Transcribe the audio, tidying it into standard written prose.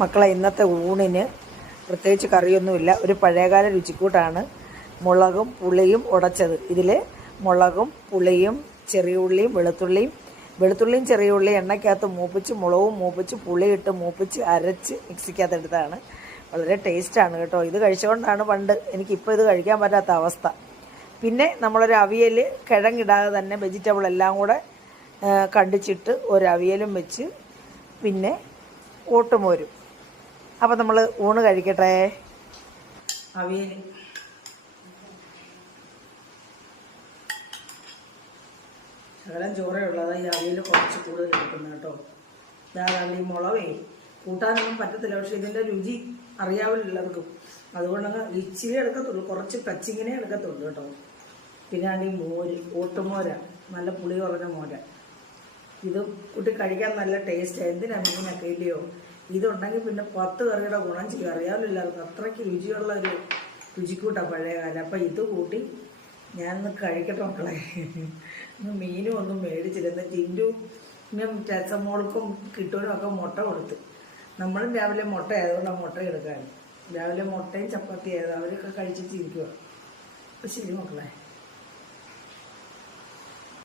മക്കളെ ഇന്നത്തെ ഊണിന് പ്രത്യേകിച്ച് കറിയൊന്നുമില്ല. ഒരു പഴയകാല രുചിക്കൂട്ടാണ്. മുളകും പുളിയും ഉടച്ചത്. ഇതിൽ മുളകും പുളിയും ചെറിയ ഉള്ളിയും വെളുത്തുള്ളിയും ചെറിയ ഉള്ളിയും എണ്ണയ്ക്കകത്ത് മൂപ്പിച്ച് മുളകും മൂപ്പിച്ച് പുളിയിട്ട് മൂപ്പിച്ച് അരച്ച് മിക്സിക്കകത്ത് എടുത്തതാണ്. വളരെ ടേസ്റ്റാണ് കേട്ടോ. ഇത് കഴിച്ചുകൊണ്ടാണ് പണ്ട് എനിക്കിപ്പോൾ ഇത് കഴിക്കാൻ പറ്റാത്ത അവസ്ഥ. പിന്നെ നമ്മളൊരു അവിയൽ കിഴങ്ങിടാതെ തന്നെ വെജിറ്റബിൾ എല്ലാം കൂടെ കണ്ടിച്ചിട്ട് ഒരു അവിയലും വെച്ച് പിന്നെ ഓട്ടുമോരും. അപ്പം നമ്മൾ ഊണ് കഴിക്കട്ടെ. അവിയൽ ശകലം ചോറേ ഉള്ളത്. ഈ അവിയൽ കുറച്ച് കൂടുതൽ എടുക്കുന്നത് കേട്ടോ. ഇതാണ് ഈ മുളകേ കൂട്ടാനൊന്നും പറ്റത്തില്ല, പക്ഷെ ഇതിൻ്റെ രുചി അറിയാവില്ല എല്ലാവർക്കും. അതുകൊണ്ടങ്ങ് ഇച്ചിരി എടുക്കത്തുള്ളൂ, കുറച്ച് ടച്ചിങ്ങിനെ എടുക്കത്തുള്ളൂ കേട്ടോ. പിന്നെ ഈ മോര്, ഓട്ടുമോരാണ്, നല്ല പുളി കുറഞ്ഞ മോര. ഇത് കൂട്ടി കഴിക്കാൻ നല്ല ടേസ്റ്റ്. എന്തിനാണ് മീനൊക്കെ ഇല്ലയോ? ഇതുണ്ടെങ്കിൽ പിന്നെ 10 കറിയുടെ ഗുണം ചെയ്യും. അറിയാമല്ലോ എല്ലാവർക്കും, അത്രയ്ക്ക് രുചിയുള്ള ഒരു രുചിക്കൂട്ടാണ് പഴയകാലം. അപ്പം ഇത് കൂട്ടി ഞാനൊന്ന് കഴിക്കട്ടെ മക്കളെ. ഇന്ന് മീനും ഒന്നും മേടിച്ചിരുന്ന ടിൻറ്റും രസമോൾക്കും കിട്ടുവാനും ഒക്കെ മുട്ട കൊടുത്ത്. നമ്മളും രാവിലെ മുട്ട ആയതുകൊണ്ട് ആ മുട്ട എടുക്കാൻ രാവിലെ മുട്ടയും ചപ്പാത്തി ആയത് അവരൊക്കെ കഴിച്ചിട്ടിരിക്കുക. അപ്പം ശരി മക്കളെ.